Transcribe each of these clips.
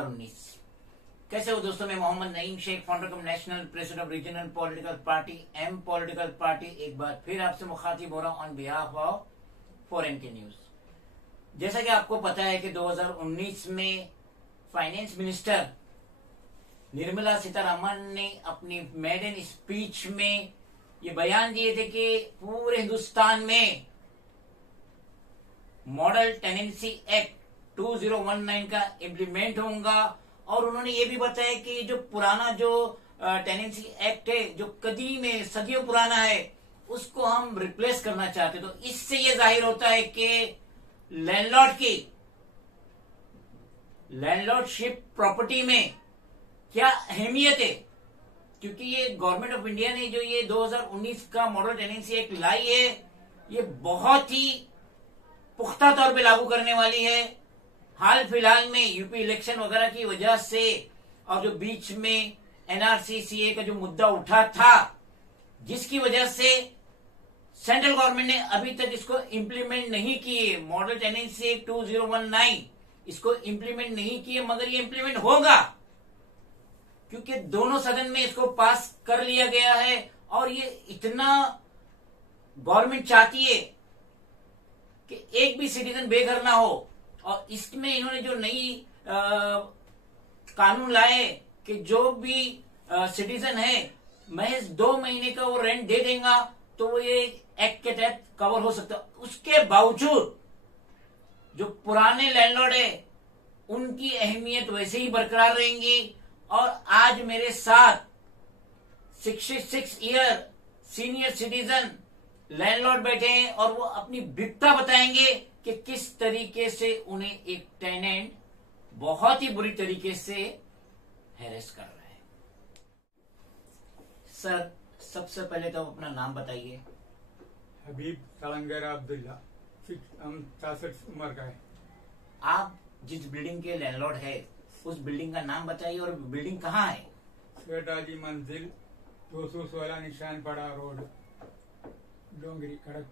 2019। कैसे हो दोस्तों, मैं Mohammad Naeem Sheikh, founder cum national president of regional political party M political party, एक बार फिर आपसे मुखातिब हो रहा हूं ऑन बिहाफ ऑफ फॉरेन के न्यूज। जैसा कि आपको पता है कि 2019 में फाइनेंस मिनिस्टर निर्मला सीतारमण ने अपनी मेडन स्पीच में ये बयान दिए थे कि पूरे हिंदुस्तान में मॉडल टेनेंसी एक्ट 2019 का इम्प्लीमेंट होगा। और उन्होंने ये भी बताया कि जो पुराना जो टेनेंसी एक्ट है, जो कदीम है, सदियों पुराना है, उसको हम रिप्लेस करना चाहते। तो इससे ये जाहिर होता है कि लैंडलॉर्ड की लैंडलॉर्डशिप प्रॉपर्टी में क्या अहमियत है, क्योंकि ये गवर्नमेंट ऑफ इंडिया ने जो ये 2019 का मॉडल टेनेंसी एक्ट लाई है, ये बहुत ही पुख्ता तौर पे लागू करने वाली है। हाल फिलहाल में यूपी इलेक्शन वगैरह की वजह से और जो बीच में एनआरसी का जो मुद्दा उठा था, जिसकी वजह से सेंट्रल गवर्नमेंट ने अभी तक इसको इम्प्लीमेंट नहीं किए। मॉडल टेनेंसी एक्ट 2019 इसको इम्प्लीमेंट नहीं किए, मगर ये इम्प्लीमेंट होगा क्योंकि दोनों सदन में इसको पास कर लिया गया है। और ये इतना गवर्नमेंट चाहती है कि एक भी सिटीजन बेघर ना हो। और इसमें इन्होंने जो नई कानून लाए कि जो भी सिटीजन है महज 2 महीने का वो रेंट दे देगा तो वो ये एक्ट के तहत कवर हो सकता है। उसके बावजूद जो पुराने लैंडलॉर्ड है उनकी अहमियत वैसे ही बरकरार रहेंगी। और आज मेरे साथ 66 ईयर सीनियर सिटीजन लैंडलॉर्ड बैठे हैं और वो अपनी बिपता बताएंगे कि किस तरीके से उन्हें एक टेनेंट बहुत ही बुरी तरीके से हैरेस कर रहा है। सर, सबसे पहले तो अपना नाम बताइए। हबीब तलंगर अब्दुल्ला, हम 66 उम्र का है। आप जिस बिल्डिंग के लैंडलॉर्ड है उस बिल्डिंग का नाम बताइए और बिल्डिंग कहाँ है? सेठाजी मंजिल 216 निशान पड़ा रोड, डोंगरी, कड़क।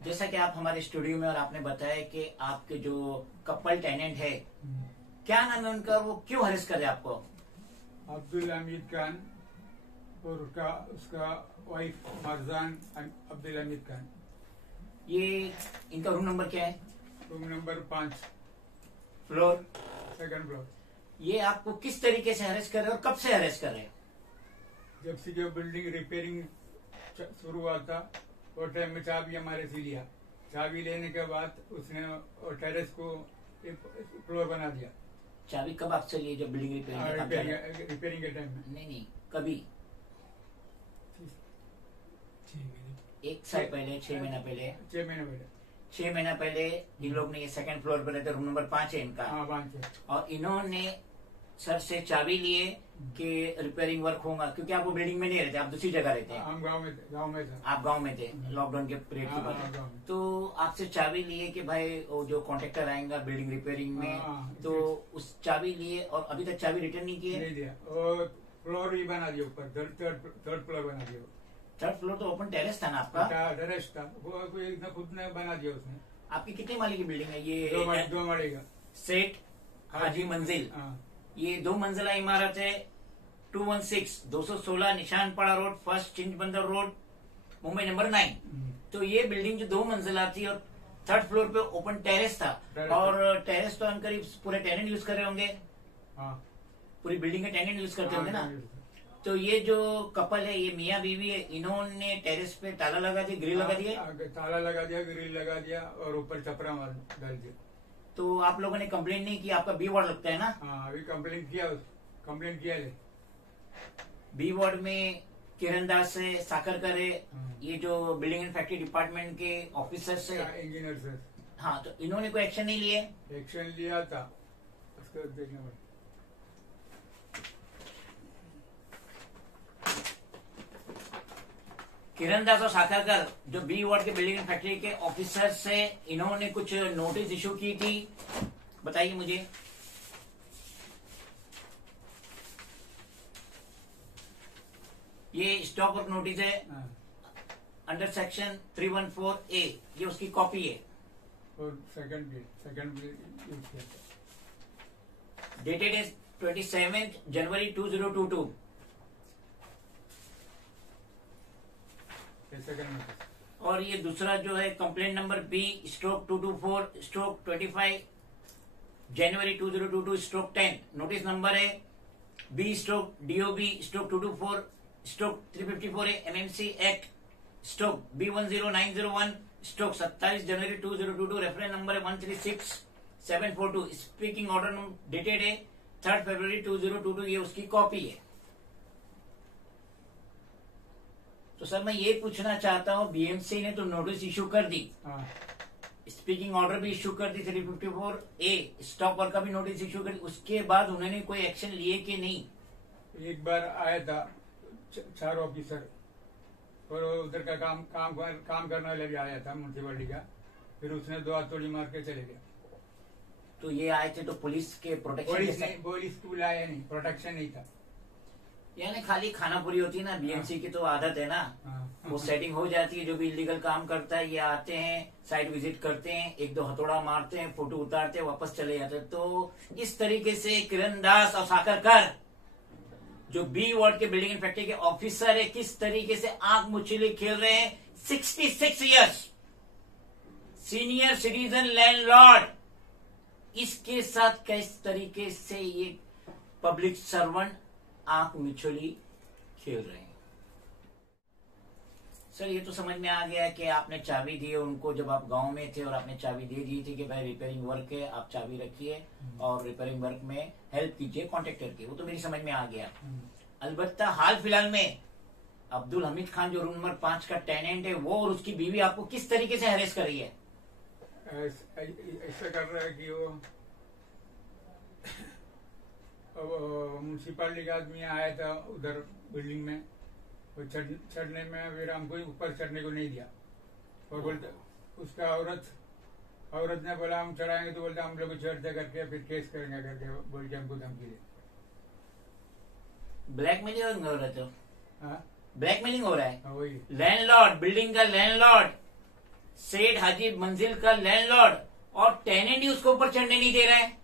जैसा कि आप हमारे स्टूडियो में और आपने बताया कि आपके जो कपल टेनेंट है, क्या नाम है उनका, वो क्यों हरेस कर रहे आपको? अब्दुल हमीद खान और उसका वाइफ मरजान अब्दुल हमीद खान। ये इनका रूम नंबर क्या है? Room number 5, floor? 2nd floor. ये आपको किस तरीके से हरेस कर रहे हैं और कब से हरेस कर रहे हैं? जब से जो बिल्डिंग रिपेयरिंग शुरू हुआ था वो टाइम में चाबी हमारे से लिया। चाबी लेने के बाद उसने टेरेस को फ्लोर बना दिया। चाबी कब आपसे लिए जब बिल्डिंग रिपेयरिंग के टाइम में? नहीं, कभी 1 साल पहले, 6 महीना पहले? 6 महीने पहले। 6 महीना पहले इन लोग ने ये 2nd फ्लोर पर रहते, रूम नंबर 5 है इनका। हाँ, 5 है। और इन्होंने सर से चाबी लिए कि रिपेयरिंग वर्क होगा, क्योंकि आप वो बिल्डिंग में नहीं रहते, आप दूसरी जगह रहते हैं। हम गांव में थे। आप गांव में थे लॉकडाउन के पीरियड की बात। तो आपसे चाबी लिए कि भाई वो जो कॉन्ट्रेक्टर आएगा बिल्डिंग रिपेयरिंग में, तो उस चाबी लिए और अभी तक चाबी रिटर्न नहीं किए? नहीं दिया। और फ्लोर ही बना दिया ऊपर, 3rd फ्लोर बना दिया। 3rd फ्लोर तो ओपन टेरेस था ना आपका? टेरेस था, वो खुद ने बना दिया उसने। आपकी कितने माले की बिल्डिंग है ये? 2 माले का। सेठ हाजी मंजिल। ये 2 मंजिला इमारत है। 216 निशान पड़ा रोड, 1st चिंच बंदर रोड, मुंबई नंबर 9। तो ये बिल्डिंग जो 2 मंजिला थी और 3rd फ्लोर पे ओपन टेरेस था। और टेरेस तो हम करीब पूरे टेनेंट यूज कर रहे होंगे। पूरी बिल्डिंग के टेनेंट यूज करते होंगे ना। तो ये जो कपल है, ये मियाँ बीवी है, इन्होंने टेरेस पे ताला लगा दिया, ग्रिल लगा दिया? ताला लगा दिया, ग्रिल लगा दिया और ऊपर छपरा मार डाल दिया। तो आप लोगों ने कंप्लेंट नहीं की? आपका बी वार्ड लगता है ना? हाँ, अभी कंप्लेंट किया है। बी वार्ड में किरण दास है, साकरकर है, ये जो बिल्डिंग एंड फैक्ट्री डिपार्टमेंट के ऑफिसर्स है, इंजीनियर से। हाँ, तो इन्होंने कोई एक्शन नहीं लिए? एक्शन लिया था, उसको देखना पड़ा। किरण दास और साकरकर जो बी वार्ड के बिल्डिंग एंड फैक्ट्री के ऑफिसर्स से, इन्होंने कुछ नोटिस इशू की थी, बताइए मुझे। ये स्टॉक वर्क नोटिस है अंडर सेक्शन 314A, ये उसकी कॉपी है। और सेकंड यूज किया था। डेटेड इज 27 जनवरी 2022। कैसे करना? और ये दूसरा जो है कंप्लेंट नंबर B/224/25 जनवरी 2022/10, नोटिस नंबर है B/DOB/224/354 MMC Act/B10901/27 जनवरी 2022, रेफरेंस नंबर है 136742। स्पीकिंग ऑर्डर डेटेड है 3 फरवरी 2022। ये उसकी कॉपी है। तो सर मैं ये पूछना चाहता हूँ, बीएमसी ने तो नोटिस इशू कर दी, हाँ, स्पीकिंग ऑर्डर भी इशू कर दी, 354A स्टॉप वर्क का भी नोटिस इशू कर दी, उसके बाद उन्होंने कोई एक्शन लिए कि नहीं? एक बार आया था 4 ऑफिसर और उधर का काम करने वाला भी आया था म्यूनसिपालिटी का, फिर उसने 2 हथौड़ी मार के चले गया। तो ये आए थे तो पुलिस के प्रोटेक्शन पुलिस को लाया नहीं, प्रोटेक्शन नहीं था। यानी खाली खाना पूरी होती है ना, बीएमसी की तो आदत है ना, वो सेटिंग हो जाती है। जो भी इलीगल काम करता है ये आते हैं, साइट विजिट करते हैं, 1-2 हथौड़ा मारते हैं, फोटो उतारते हैं, वापस चले जाते हैं। तो इस तरीके से किरण दास और साकरकर जो बी वार्ड के बिल्डिंग एंड फैक्ट्री के ऑफिसर है, किस तरीके से आंख मुचली खेल रहे हैं। 66 इयर्स सीनियर सिटीजन लैंडलॉर्ड, इसके साथ किस तरीके से ये पब्लिक सर्वेंट आंख मिचोली खेल रहे हैं। सर ये तो समझ में आ गया कि आपने चाबी दी है उनको जब आप गांव में थे, और आपने चाबी दे दी थी कि भाई रिपेयरिंग वर्क है, आप चाबी रखिए और रिपेयरिंग वर्क में हेल्प कीजिए कॉन्ट्रैक्टर की। वो तो मेरी समझ में आ गया। अलबत्ता हाल फिलहाल में अब्दुल हमीद खान जो रूम नंबर 5 का टेनेंट है, वो और उसकी बीवी आपको किस तरीके से हैरेस कर रही है? ऐसा कर रहा है कि वो म्यूनसिपालिटी का आदमी आया था उधर बिल्डिंग में, वो चढ़ने में फिर हमको ऊपर चढ़ने को नहीं दिया, और बोलते उसका औरत ने बोला हम चढ़ाएंगे, तो बोलते हम लोग चढ़ते करके फिर केस करेंगे करके बोल के हमको धमकी दे। ब्लैकमेलिंग हो रहा है। तो हाँ, ब्लैकमेलिंग हो रहा है। वही लैंडलॉर्ड, बिल्डिंग का लैंडलॉर्ड, सेठ हाजी मंजिल का लैंडलॉर्ड, और टेनेंट ही उसको ऊपर चढ़ने नहीं दे रहा है।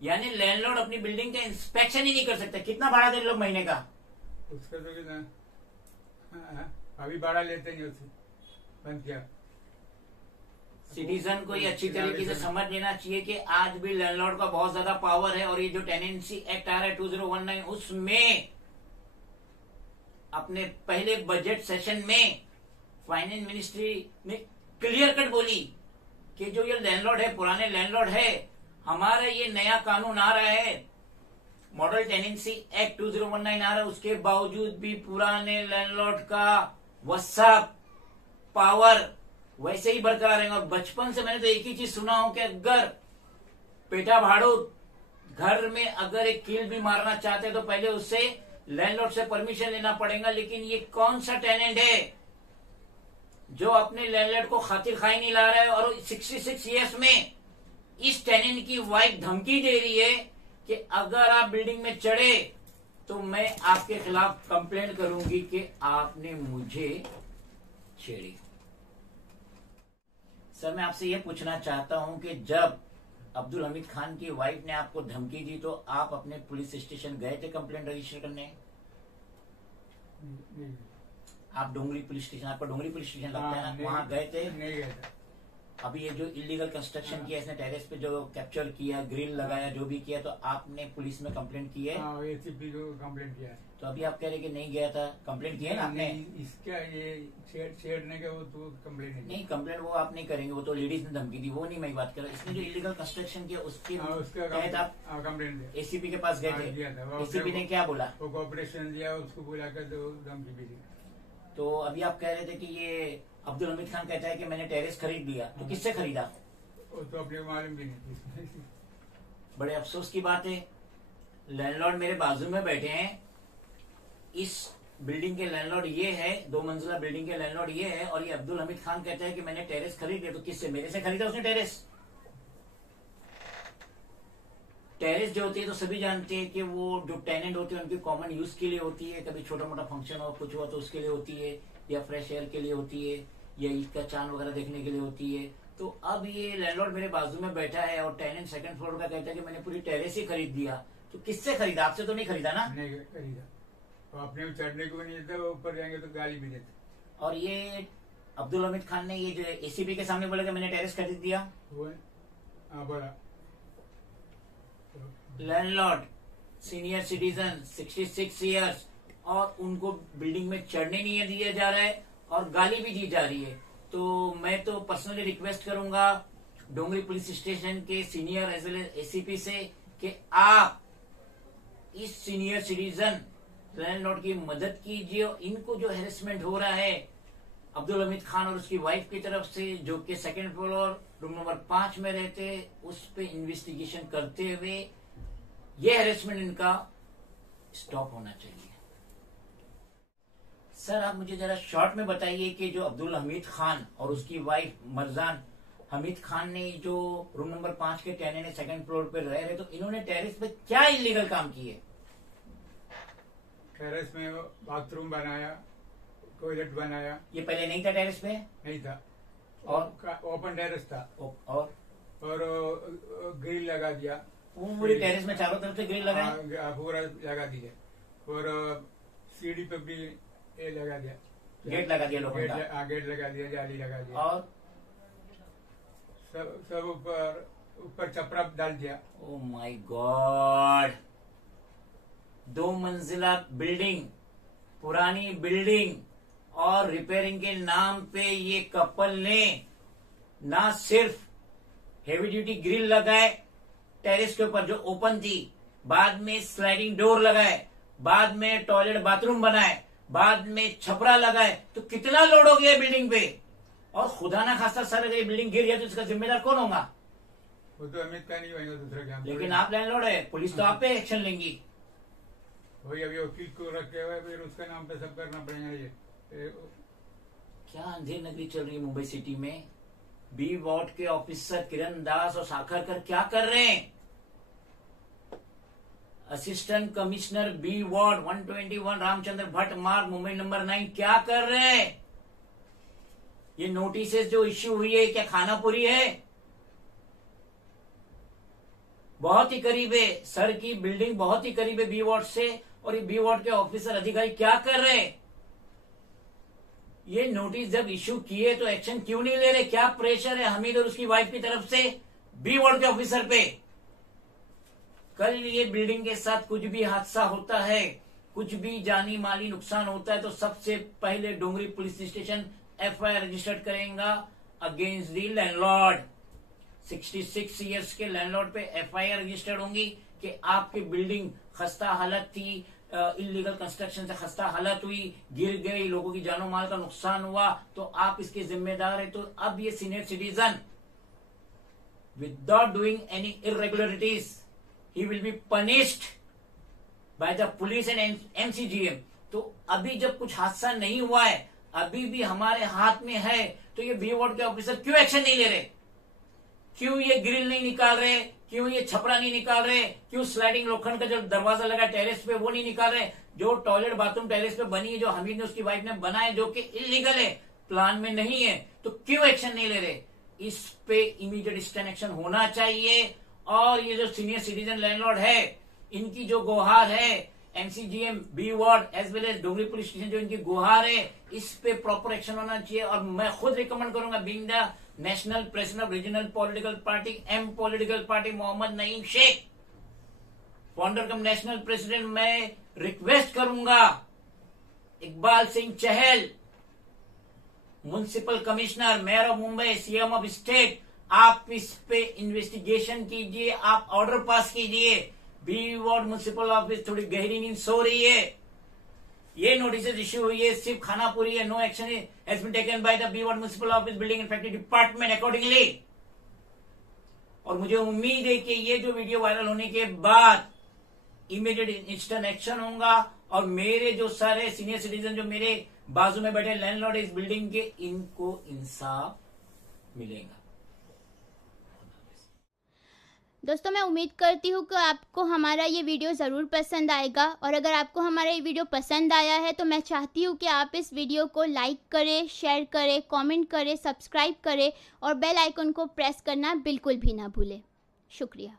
यानी लैंडलॉर्ड अपनी बिल्डिंग का इंस्पेक्शन ही नहीं कर सकता। कितना भाड़ा दे लोग महीने का? उसका तो कितना अभी भाड़ा लेते नहीं, उसे बंद किया। सिटीजन को ये अच्छी तरीके से समझ लेना चाहिए कि आज भी लैंडलॉर्ड का बहुत ज्यादा पावर है, और ये जो टेनेंसी एक्ट आ रहा है 2019, उसमें अपने पहले बजट सेशन में फाइनेंस मिनिस्ट्री ने क्लियर कट बोली कि जो ये लैंडलॉर्ड है, पुराने लैंडलॉर्ड है, हमारा ये नया कानून आ रहा है, मॉडल टेनेंसी एक्ट 2019 आ रहा है, उसके बावजूद भी पुराने लैंडलॉर्ड का वसाब पावर वैसे ही बरकरार रहेगा। और बचपन से मैंने तो एक ही चीज सुना हूं कि अगर पेटा भाड़ू घर में अगर एक कील भी मारना चाहते तो पहले उससे लैंडलॉर्ड से परमिशन लेना पड़ेगा। लेकिन ये कौन सा टेनेंट है जो अपने लैंडलॉर्ड को खातिर खाई नहीं ला रहा है? और 66 ईयर्स में इस टेनेंट की वाइफ धमकी दे रही है कि अगर आप बिल्डिंग में चढ़े तो मैं आपके खिलाफ कंप्लेंट करूंगी कि आपने मुझे छेड़ी। सर मैं आपसे यह पूछना चाहता हूं कि जब अब्दुल हमीद खान की वाइफ ने आपको धमकी दी तो आप अपने पुलिस स्टेशन गए थे कंप्लेंट रजिस्टर करने? आप डोंगरी पुलिस स्टेशन, आपका डोंगरी पुलिस स्टेशन लगता है ना, वहां गए थे? नहीं गए थे। अभी ये जो इलीगल कंस्ट्रक्शन किया इसने, टेरेस पे जो कैप्चर किया, ग्रिल लगाया, जो भी किया, तो आपने पुलिस में कंप्लेंट की है? एसीपी को कंप्लेंट किया है। तो अभी आप कह रहे कि नहीं गया था, कंप्लेंट किया ना आपने? इसका ये छेड़ने का वो तो कंप्लेंट नहीं, कंप्लेंट वो आप नहीं करेंगे, वो तो लेडीज ने धमकी दी, वो नहीं मैं बात कर रहा। इसने जो इलीगल कंस्ट्रक्शन किया उसके तहत आप कंप्लेंट एसीपी के पास गए थे? एसीपी ने क्या बोला? वो कोऑपरेशन दिया, उसको बुलाकर धमकी भी दी। तो अभी आप कह रहे थे कि ये अब्दुल हमीद खान कहता है कि मैंने टेरेस खरीद लिया, तो किससे खरीदा? वो तो अपने मालूम भी नहीं। बड़े अफसोस की बात है, लैंडलॉर्ड मेरे बाजू में बैठे हैं। इस बिल्डिंग के लैंडलॉर्ड ये है, 2 मंजिला बिल्डिंग के लैंडलॉर्ड ये है, और ये अब्दुल हमीद खान कहता है कि मैंने टेरेस खरीद लिया। तो किससे? मेरे से खरीदा उसने टेरेस। टेरेस जो होती है तो सभी जानते हैं कि वो जो टेनेंट होते हैं उनकी कॉमन यूज के लिए होती है। कभी छोटा मोटा फंक्शन हो, कुछ हुआ तो उसके लिए होती है, या फ्रेश एयर के लिए होती है, या ईद का चांद वगैरह देखने के लिए होती है। तो अब ये लैंडलॉर्ड मेरे बाजू में बैठा है और टेनेंट सेकंड फ्लोर का कहता है कि मैंने पूरी टेरेस ही खरीद दिया। तो किससे खरीदा? आपसे तो नहीं खरीदा ना? नहीं खरीदा, तो अपने को चढ़ने को भी नहीं देता, ऊपर जाएंगे तो गाली भी देते। और ये अब्दुल हमीद खान ने ये जो एसीपी के सामने बोला कि मैंने टेरेस खरीद दिया। वो बोला लैंडलॉर्ड सीनियर सिटीजन 66 इयर्स, और उनको बिल्डिंग में चढ़ने नहीं दिया जा रहा है और गाली भी दी जा रही है। तो मैं तो पर्सनली रिक्वेस्ट करूंगा डोंगरी पुलिस स्टेशन के senior as well as ACP से कि आप इस सीनियर सिटीजन लैंडलॉर्ड की मदद कीजिए। इनको जो हेरेसमेंट हो रहा है अब्दुल हमीद खान और उसकी वाइफ की तरफ से, जो कि सेकंड फ्लोर रूम नंबर 5 में रहते, उस पे इन्वेस्टिगेशन करते हुए ये हेरेसमेंट इनका स्टॉप होना चाहिए। सर आप मुझे जरा शॉर्ट में बताइए कि जो अब्दुल हमीद खान और उसकी वाइफ मरजान हमीद खान ने जो रूम नंबर 5 के टेनेंट ने सेकंड फ्लोर पे रह रहे, तो इन्होंने टेरेस पे क्या इलीगल काम किए? टेरेस में बाथरूम बनाया, टॉयलेट बनाया। ये पहले नहीं था टेरेस पे? नहीं था, और ओपन टेरेस था। और ग्रिल लगा दिया पूरी टेरेस में चारों तरफ से ग्रिल लगाए? पूरा लगा दिया। और सीढ़ी पे भी ये लगा दिया, गेट लगा दिया लोगों का। गेट लगा दिया, जाली लगा दिया। और सब ऊपर छपरा डाल दिया। ओ माय गॉड, 2 मंजिला बिल्डिंग, पुरानी बिल्डिंग, और रिपेयरिंग के नाम पे ये कपल ने ना सिर्फ हेवी ड्यूटी ग्रिल लगाए टेरेस के ऊपर जो ओपन थी, बाद में स्लाइडिंग डोर लगाए, बाद में टॉयलेट बाथरूम बनाए, बाद में छपरा लगाए। तो कितना लोड हो गया बिल्डिंग पे? और खुदा ना खास्ता सर अगर ये बिल्डिंग गिर गया तो इसका जिम्मेदार कौन होगा? वो तो अमित का नहीं होगा, दूसरा क्या। लेकिन आप लैंडलॉर्ड है, पुलिस तो आप पे एक्शन लेंगी। वही अभी वकील को रखे हुए, फिर उसके नाम पे सब करना पड़ेगा। ये क्या अंधेर नगरी चल रही है मुंबई सिटी में? बी वार्ड के ऑफिसर किरण दास और साखरकर क्या कर रहे हैं? Assistant commissioner B ward 121 Ramchandra Bhatt Marg Mumbai number 9 क्या कर रहे हैं? ये नोटिस जो इश्यू हुई है क्या खानापुरी है? बहुत ही करीब है, सर की बिल्डिंग बहुत ही करीब है बी वार्ड से, और ये बी वार्ड के ऑफिसर अधिकारी क्या कर रहे हैं? ये नोटिस जब इश्यू किए तो एक्शन क्यों नहीं ले रहे? क्या प्रेशर है हमीद और उसकी वाइफ की तरफ से बी वार्ड के ऑफिसर पे? कल ये बिल्डिंग के साथ कुछ भी हादसा होता है, कुछ भी जानी माली नुकसान होता है, तो सबसे पहले डोंगरी पुलिस स्टेशन एफआईआर रजिस्टर्ड करेगा अगेंस्ट दी लैंडलॉर्ड। 66 इयर्स के लैंडलॉर्ड पे एफआईआर रजिस्टर्ड होंगी कि आपकी बिल्डिंग खस्ता हालत थी, इलीगल कंस्ट्रक्शन से खस्ता हालत हुई, गिर गई, लोगों की जानो माल का नुकसान हुआ, तो आप इसके जिम्मेदार है। तो अब ये senior citizen without doing any irregularities he will be punished by the police and MCGM। तो अभी जब कुछ हादसा नहीं हुआ है, अभी भी हमारे हाथ में है, तो ये बी वार्ड के ऑफिसर क्यों एक्शन नहीं ले रहे? क्यों ये ग्रिल नहीं निकाल रहे? क्यों ये छपरा नहीं निकाल रहे? क्यों स्लाइडिंग लोखंड का जो दरवाजा लगा टेरेस पे वो नहीं निकाल रहे? जो टॉयलेट बाथरूम टेरेस पे बनी है, जो हमीद ने उसकी वाइफ ने बनाया, जो कि इलीगल है, प्लान में नहीं है, तो क्यों एक्शन नहीं ले रहे? इस पे इमीडिएट स्टैंड एक्शन होना चाहिए। और ये जो सीनियर सिटीजन लैंडलॉर्ड है, इनकी जो गुहार है, MCGM B ward as well as Dongri police station जो इनकी गुहार है, इस पे प्रॉपर एक्शन होना चाहिए। और मैं खुद रिकमेंड करूंगा being the national president of regional political party M political party Mohammed Naeem Sheikh, founder cum national president, मैं रिक्वेस्ट करूंगा Iqbal Singh Chahal, municipal commissioner, mayor of Mumbai, CM of state, आप इस पे इन्वेस्टिगेशन कीजिए, आप ऑर्डर पास कीजिए। बी वार्ड म्युनिसिपल ऑफिस थोड़ी गहरी नींद सो रही है, ये नोटिस इश्यू हुई है, सिर्फ खानापुरी है, no action has been taken by the B ward municipal office building and factory department accordingly. और मुझे उम्मीद है कि ये जो वीडियो वायरल होने के बाद इमीडिएट इंस्टेंट एक्शन होगा, और मेरे जो सर है सीनियर सिटीजन जो मेरे बाजू में बैठे लैंडलॉर्ड इस बिल्डिंग के, इनको इंसाफ मिलेगा। दोस्तों मैं उम्मीद करती हूँ कि आपको हमारा ये वीडियो ज़रूर पसंद आएगा, और अगर आपको हमारा ये वीडियो पसंद आया है तो मैं चाहती हूँ कि आप इस वीडियो को लाइक करें, शेयर करें, कमेंट करें, सब्सक्राइब करें और बेल आइकन को प्रेस करना बिल्कुल भी ना भूलें। शुक्रिया।